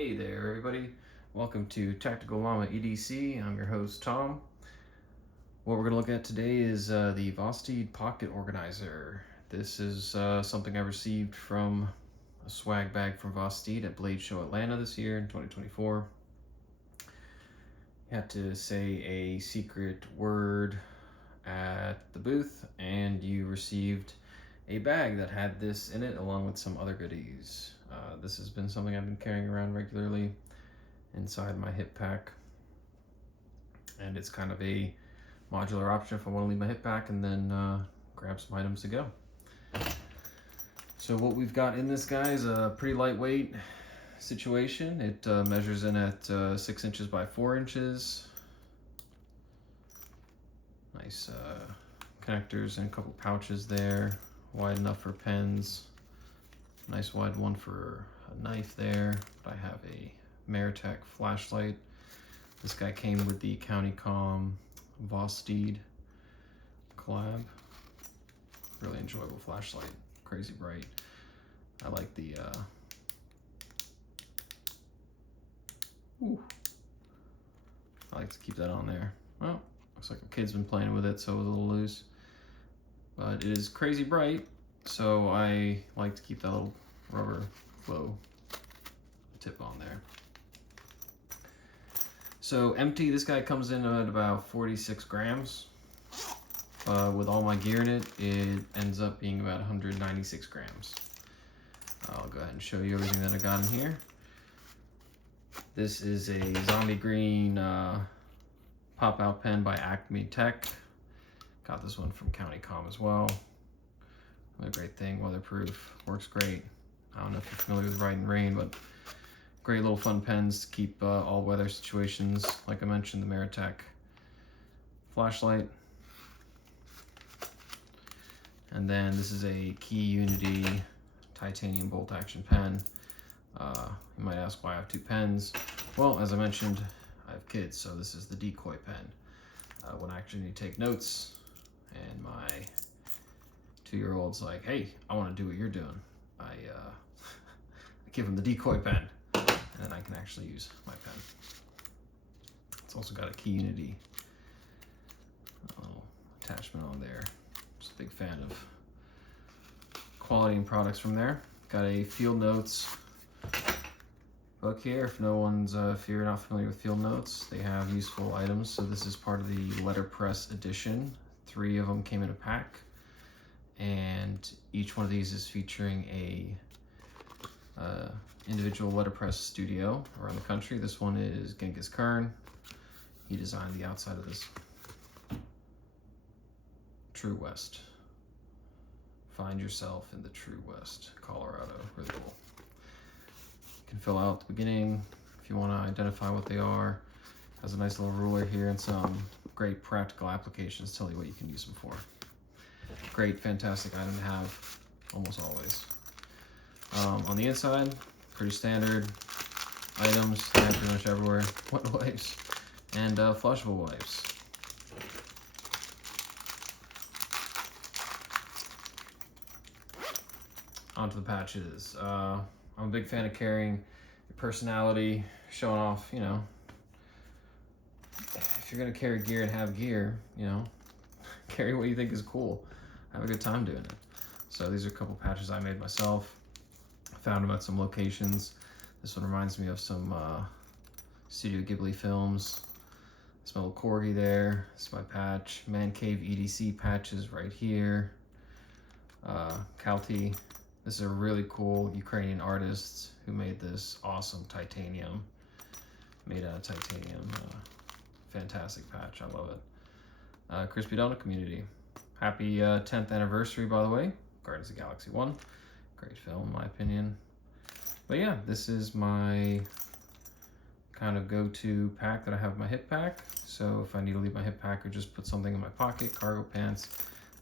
Hey there everybody, welcome to Tactical Llama EDC. I'm your host Tom. What we're going to look at today is the Vosteed Pocket Organizer. This is something I received from a swag bag from Vosteed at Blade Show Atlanta this year in 2024. You had to say a secret word at the booth and you received a bag that had this in it along with some other goodies. This has been something I've been carrying around regularly inside my hip pack, and it's kind of a modular option if I want to leave my hip pack and then grab some items to go. So what we've got in this guy is a pretty lightweight situation. It measures in at 6 inches by 4 inches. Nice connectors and a couple pouches there, wide enough for pens. Nice wide one for a knife there. I have a Meritech flashlight. This guy came with the County Com Vosteed collab. Really enjoyable flashlight, crazy bright. I like the I like to keep that on there. Well, looks like a kid's been playing with it, so it was a little loose. But it is crazy bright, so I like to keep that little rubber flow tip on there. So empty, this guy comes in at about 46 grams. With all my gear in it, it ends up being about 196 grams. I'll go ahead and show you everything that I got in here. This is a zombie green pop-out pen by Acme Tech. Got this one from County Com as well. Another great thing, weatherproof, works great. I don't know if you're familiar with Ride and Rain, but great little fun pens to keep all weather situations. Like I mentioned, the Meritech flashlight. And then this is a Key Unity titanium bolt action pen. You might ask why I have two pens. Well, as I mentioned, I have kids, so this is the decoy pen. When I actually need to take notes and my 2-year-old's like, hey, I want to do what you're doing, I give him the decoy pen, and then I can actually use my pen. It's also got a Key Unity little attachment on there. Just a big fan of quality and products from there. Got a Field Notes book here. If you're not familiar with Field Notes, they have useful items. So this is part of the letterpress edition. 3 of them came in a pack, and each one of these is featuring a individual letterpress studio around the country. This one is Genghis Kern. He designed the outside of this. True West. Find yourself in the True West, Colorado. Really cool. You can fill out the beginning if you want to identify what they are. Has a nice little ruler here and some great practical applications. Tell you what you can use them for. Great, fantastic item to have almost always. On the inside, pretty standard items they have pretty much everywhere. Wet wipes and flushable wipes. Onto the patches. I'm a big fan of carrying your personality, showing off, you know, if you're gonna carry gear and have gear, you know, carry what you think is cool. Have a good time doing it. So these are a couple patches I made myself. Found them at some locations. This one reminds me of some Studio Ghibli films. This little corgi there. This is my patch. Man Cave EDC patches right here. Kalti. This is a really cool Ukrainian artist who made this awesome titanium. Made out of titanium. Fantastic patch. I love it. Crispy Donut Community. Happy 10th anniversary, by the way. Guardians of the Galaxy 1. Great film, in my opinion. But yeah, this is my kind of go-to pack that I have in my hip pack. So if I need to leave my hip pack or just put something in my pocket, cargo pants,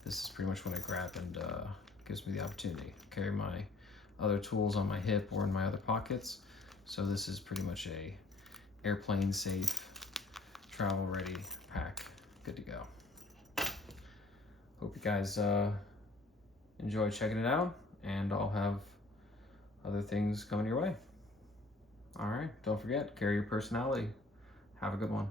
this is pretty much what I grab, and gives me the opportunity to carry my other tools on my hip or in my other pockets. So this is pretty much a airplane safe, travel ready pack. Good to go. Hope you guys enjoy checking it out, and I'll have other things coming your way. All right. Don't forget, carry your personality. Have a good one.